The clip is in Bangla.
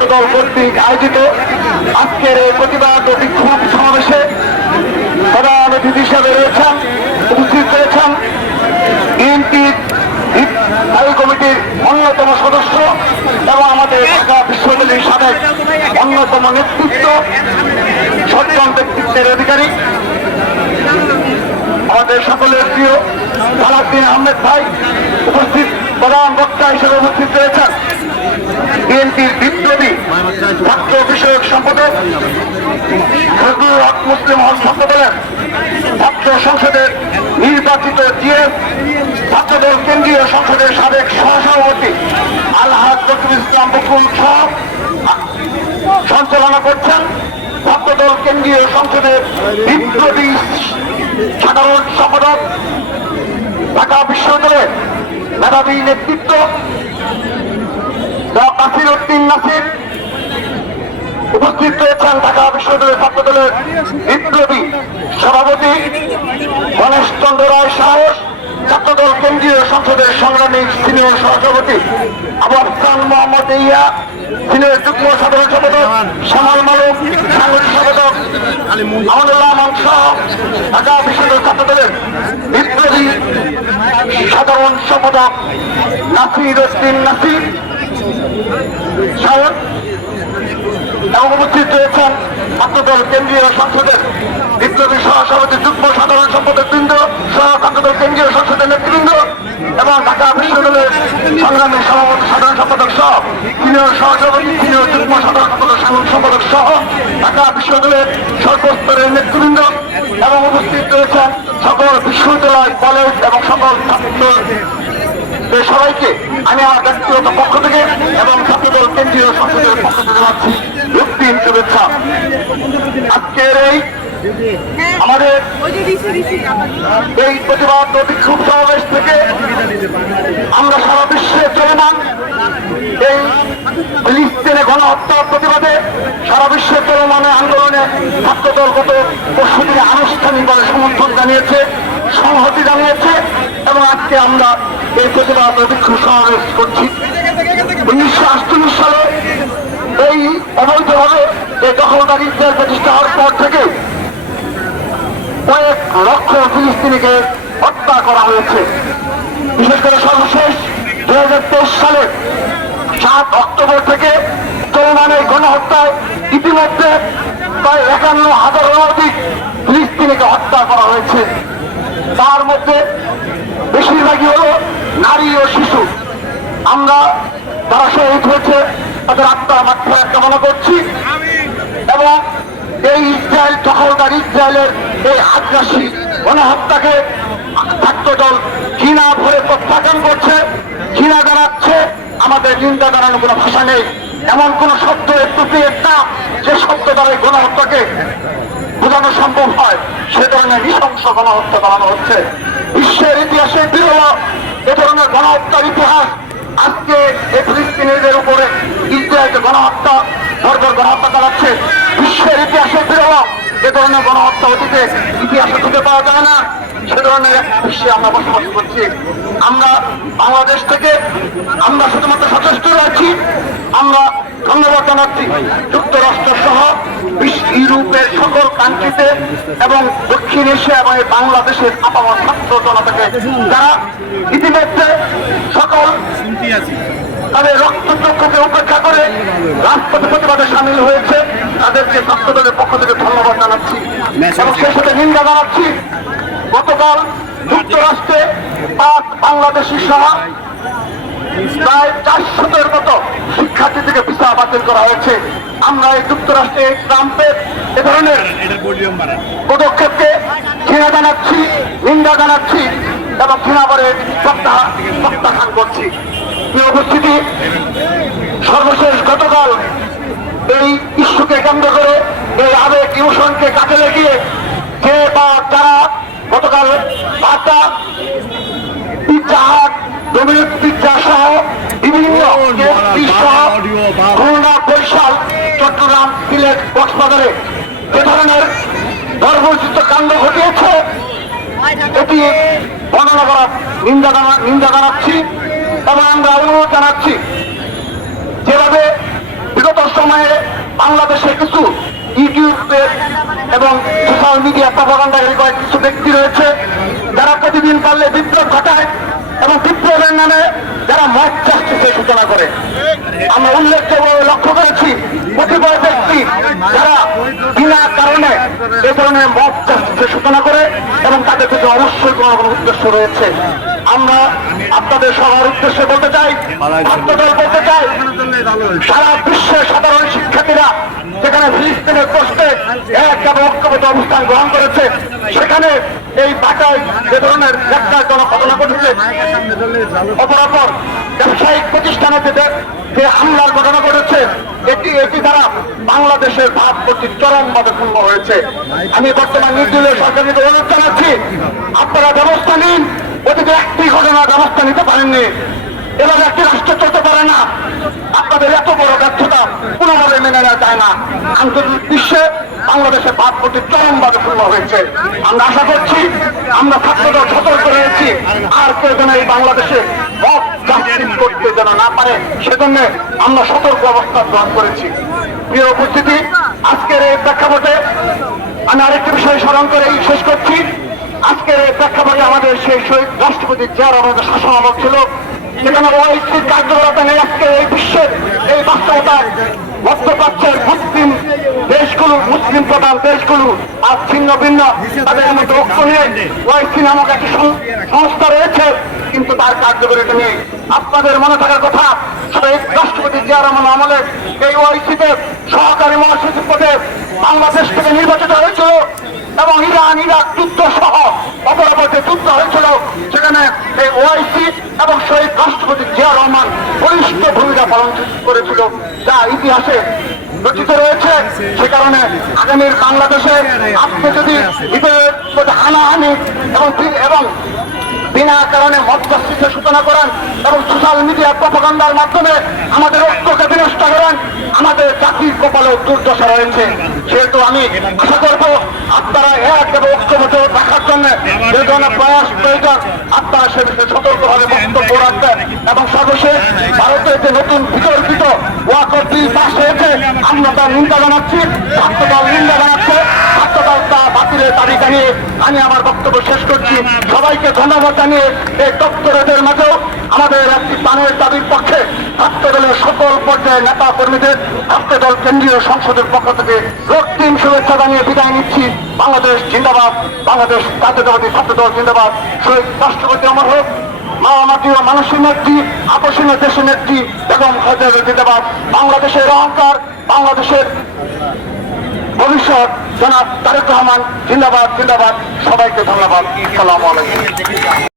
ছাত্রদল কর্তৃক আয়োজিত আজকের এই প্রতিবাদ ও বিক্ষোভ সমাবেশে প্রধান অতিথি হিসেবে রয়েছেন, উপস্থিত রয়েছেন বিএনপি স্থায়ী কমিটির অন্যতম সদস্য এবং আমাদের ঢাকা বিশ্ববিদ্যালয়ের সাবেক অন্যতম নেতৃত্ব, সজ্জন ব্যক্তিত্বের অধিকারী। আমাদের সকলের প্রিয় সালাদ্দিন আহমেদ ভাই, উপস্থিত প্রধান বক্তা হিসেবে উপস্থিত রয়েছেন। বিএনপির বিপ্লবী ছাত্র বিষয়ক সম্পাদক ফজলুল হক মুসলিম ছাত্র দলের ছাত্র সংসদের নির্বাচিত জিএস ছাত্রদল কেন্দ্রীয় সংসদের সাবেক সহসভাপতি আলহাজ ফখরুল ইসলাম বকুল সহ সঞ্চালনা করছেন ছাত্রদল কেন্দ্রীয় সংসদের বিপ্লবী সাধারণ সম্পাদক ঢাকা বিশ্ববিদ্যালয়ের মেধাবী নেতৃত্ব নাসির। উদ্দিন উপস্থিত রয়েছেন ঢাকা বিশ্ববিদ্যালয়ের ছাত্রদলের বিপ্লবী সভাপতি গণেশ চন্দ্র রায় সাহস, ছাত্রদল কেন্দ্রীয় সংসদের সংগ্রামী সিনিয়র সহসভাপতি আবু আফসান মোহাম্মদ ইয়া, সিনিয়র যুগ্ম সাধারণ সম্পাদক শ্যামল মালুক, সাংগঠনিক সম্পাদক আমানুল্লাহ মাংস ঢাকা বিশ্ববিদ্যালয় ছাত্রদলের বিপ্লবী সাধারণ সম্পাদক নাসির উদ্দিন নাসির। সাহেব উপস্থিত রয়েছেন ছাত্রদল কেন্দ্রীয় সংসদের বিপ্লবী সহসভাপতি যুগ্ম সাধারণ সম্পাদক বৃন্দ সহ ছাত্রদল কেন্দ্রীয় সংসদের নেতৃবৃন্দ এবং ঢাকা বিশ্ববিদ্যালয়ের সংগ্রামী সভাপতি সাধারণ সম্পাদক সহ সিনিয়র সহসভাপতি, সিনিয়র যুগ্ম সাধারণ সম্পাদক সম্পাদক সহ ঢাকা বিশ্ববিদ্যালয়ের সর্বস্তরের নেতৃবৃন্দ এবং উপস্থিত রয়েছেন সকল বিশ্ববিদ্যালয়, কলেজ এবং সকল ছাত্র সবাইকে আমি আমার ব্যক্তিগত পক্ষ থেকে এবং ছাত্রদল কেন্দ্রীয় সংসদের পক্ষ থেকে জানাচ্ছি রক্তিম শুভেচ্ছা। আজকের এই আমাদের এই প্রতিবাদ বিক্ষোভ সমাবেশ থেকে আমরা সারা বিশ্বে চলমান এই ফিলিস্তিনে গণহত্যার প্রতিবাদে সারা বিশ্বে চলমান আন্দোলনে ছাত্রদল গত পরশু থেকে আনুষ্ঠানিকভাবে সমর্থন জানিয়েছে। সংহতি জানিয়েছে এবং আজকে আমরা এই প্রতিবাদ ও সমাবেশ করছি। উনিশশো আটচল্লিশ সালে এই অবৈধভাবে এই দখলদারি ইসরায়েল প্রতিষ্ঠা হওয়ার পর থেকে কয়েক লক্ষ ফিলিস্তিনিকে হত্যা করা হয়েছে। বিশেষ করে সর্বশেষ দুই হাজার তেইশ সালে সাত অক্টোবর থেকে চলমান এই গণহত্যায় ইতিমধ্যে প্রায় একান্ন হাজারের অধিক ফিলিস্তিনিকে হত্যা করা হয়েছে। তার মধ্যে বেশিরভাগই হল নারী ও শিশু। আমরা যারা শহীদ হয়েছে, তাদের আত্মার মাত্রায় কামনা করছি। এবং এই ইসরায়েল দখলদার ইসরায়েলের এই আগ্রাসী গণহত্যাকে ছাত্রদল ঘৃণা ভরে প্রত্যাখ্যান করছে, ঘৃণা জানাচ্ছে। আমাদের নিন্দা জানানোর কোনো ভাষা নেই। এমন কোন শব্দ একটু না যে শব্দ দ্বারা গণহত্যাকে বোঝানো সম্ভব হয়। সে ধরনের নৃশংস গণহত্যা চালানো হচ্ছে। বিশ্বের ইতিহাসে বিরল এ ধরনের গণহত্যার ইতিহাস। আজকে এই ফিলিস্তিনিদের উপরে ইসরায়েল গণহত্যা, বর্বর গণহত্যা চালাচ্ছে। বিশ্বের ইতিহাসে বিরল এ ধরনের গণহত্যা অতীতে ইতিহাসে খুঁজে পাওয়া যায় না। সে ধরনের বিশ্বে আমরা বসবাস করছি। আমরা বাংলাদেশ থেকে, আমরা শুধুমাত্র সচেষ্ট রয়েছি আমরা ধন্যবাদ জানাচ্ছি যুক্তরাষ্ট্র সহ ইউরোপের সকল কান্ট্রিতে এবং দক্ষিণ এশিয়া এবং বাংলাদেশের আপামর ছাত্র জনতাকে, যারা ইতিমধ্যে সকল তাদের রক্তচক্ষুকে উপেক্ষা করে রাজপথ প্রতিবাদে সামিল হয়েছে। তাদেরকে ছাত্রদলের পক্ষ থেকে ধন্যবাদ জানাচ্ছি এবং সেই সাথে নিন্দা জানাচ্ছি। গতকাল যুক্তরাষ্ট্রে পাঁচ বাংলাদেশি সহ প্রায় চারশোদের মতো শিক্ষার্থী থেকে ভিসা বাতিল করা হয়েছে। আমরা এই যুক্তরাষ্ট্রে ট্রাম্পের এ ধরনের পদক্ষেপকে ঘৃণা জানাচ্ছি নিন্দা জানাচ্ছি এবং ঘৃণা করে প্রত্যাহার প্রত্যাখ্যান করছি। উপস্থিতি, সর্বশেষ গতকাল এই ইস্যুকে কেন্দ্র করে এই আবেগ ইমোশনকে কাজে লাগিয়ে যে বা যারা গতকাল বার্তা, পিৎজা হাট, ডোমিনিক পিৎজা সহ বিভিন্ন খুলনা, বরিশাল, চট্টগ্রাম, সিলেট, কক্সবাজারে যে ধরনের গর্বচিত কাণ্ড ঘটিয়েছে, এটি বর্ণনা করা নিন্দা নিন্দা জানাচ্ছি। এবং আমরা অনুরোধ জানাচ্ছি, যেভাবে বিগত সময়ে বাংলাদেশে কিছু ইউটিউবে এবং সোশ্যাল মিডিয়া প্রপাগান্ডাকারী কয়েক কিছু ব্যক্তি রয়েছে, যারা প্রতিদিন পারলে বিপ্লব ঘটায় এবং বিপ্লবের নামে যারা মত জাস্টিসের সূচনা করে। আমরা উল্লেখযোগ্য লক্ষ্য করেছি, কতিপয় ব্যক্তি যারা বিনা কারণে এ ধরনের মত জাস্টিসের সূচনা করে এবং তাদের থেকে অবশ্যই কোনো উদ্দেশ্য রয়েছে। আমরা আপনাদের সবার উদ্দেশ্যে বলতে চাই ছাত্রদল বলতে চাই সারা বিশ্বের সাধারণ শিক্ষার্থীরা যেখানে ফিলিস্তিনের পোস্টে এক এবং ঐক্যবদ্ধ অবস্থান গ্রহণ করেছে সেখানে এই বাটায় যে ধরনের ন্যাক্কারজনক ঘটনা ঘটেছে অপরাপর ব্যবসায়িক প্রতিষ্ঠানে যে যে হামলার ঘটনা ঘটেছে এটি এটি দ্বারা বাংলাদেশের ভাবমূর্তি চরমভাবে পূর্ণ হয়েছে। আমি বর্তমান নির্দলীয় সরকারকে অনুরোধ জানাচ্ছি আপনারা ব্যবস্থা নিন অতীতে একটি ঘটনার ব্যবস্থা নিতে পারেননি। এবার একটি রাষ্ট্র চলতে পারে না। আপনাদের এত বড় ব্যর্থতা কোনোভাবে মেনে নেওয়া যায় না। আন্তর্জাতিক বিশ্বে বাংলাদেশের ভাবমূর্তি চরমভাবে পূর্ণ হয়েছে। আমরা আশা করছি, আমরা ছাত্রদল সতর্ক রয়েছি। আর কেউ যেন এই বাংলাদেশে মত করতে যেন না পারে, সেজন্য আমরা সতর্ক অবস্থা গ্রহণ করেছি। প্রিয় উপস্থিতি, আজকের এই প্রেক্ষাপটে আমি আরেকটি বিষয় স্মরণ করে শেষ করছি। আজকের এই প্রেক্ষাপটে আমাদের সেই শহীদ রাষ্ট্রপতি জিয়ার আমাদের শাসনামক ছিল সেখানে ওআইসির কার্যকরতা নেই আজকে এই বিশ্বের এই বাস্তবতার মধ্যপ্রাচ্যের মুসলিম দেশগুলো, মুসলিম প্রধান দেশগুলো আর ছিন্ন ভিন্ন তাদের মধ্যে ঐক্য নিয়ে ওআইসি নামক একটি সংস্থা রয়েছে, কিন্তু তার কার্যকরিতা নেই। আপনাদের মনে থাকার কথা, শহীদ রাষ্ট্রপতি জিয়া রহমান আমলে এই ওআইসিতে সহকারী মহাসচিব পদে বাংলাদেশ থেকে নির্বাচিত হয়েছিল। এবং ইরান, ইরাক যুদ্ধ সহ অপরাপর যে যুদ্ধ হয়েছিল। সেখানে এই ওআইসি এবং শহীদ রাষ্ট্রপতি জিয়া রহমান বলিষ্ঠ ভূমিকা পালন করেছিল, যা ইতিহাসে রচিত রয়েছে। সে কারণে আগামীর বাংলাদেশে আপনি যদি হৃদয়ের হানাহানি এবং এবং বিনা কারণে মধ্যস্থিতির সূচনা করেন এবং সোশ্যাল মিডিয়া প্রপাগান্ডার মাধ্যমে আমাদের ঐক্যকে বিনষ্ট করেন। আমাদের জাতির কপালে দুর্দশা রয়েছে। সেহেতু আমি আশা করব আপনারা এক এবং ঐক্যবদ্ধ রাখার জন্য যে ধরনের প্রয়াস প্রয়োজন আপনারা সে বিষয়ে সতর্কভাবে বক্তব্য রাখবেন এবং সর্বশেষ ভারতের যে নতুন বিতর্কিত ওয়াকফ বিল পাশ হয়েছে, আমরা তার নিন্দা জানাচ্ছি। ছাত্রদল নিন্দা জানাচ্ছে। ছাত্রদল তা বাতিলের দাবি জানিয়ে আমি আমার বক্তব্য শেষ করছি। সবাইকে ধন্যবাদ এই মাঝেও আমাদের একটি প্রাণের দাবির পক্ষে ছাত্রদলের সকল পর্যায়ের নেতা কর্মীদের ছাত্রদল কেন্দ্রীয় সংসদের পক্ষ থেকে রক্তিম শুভেচ্ছা জানিয়ে বিদায় নিচ্ছি। বাংলাদেশ জিন্দাবাদ, বাংলাদেশ জাতীয়তাবাদী ছাত্রদল জিন্দাবাদ। শহীদ রাষ্ট্রপতি অমর হোক, মা মাতীয় মানুষের নেত্রী আকর্ষণীয় দেশের নেত্রী খালেদা জিন্দাবাদ। বাংলাদেশের অহংকার, বাংলাদেশের ভবিষ্যৎ। জনাব তারেক রহমান, জিন্দাবাদ জিন্দাবাদ। সবাইকে ধন্যবাদ। সালাম আলাইকুম।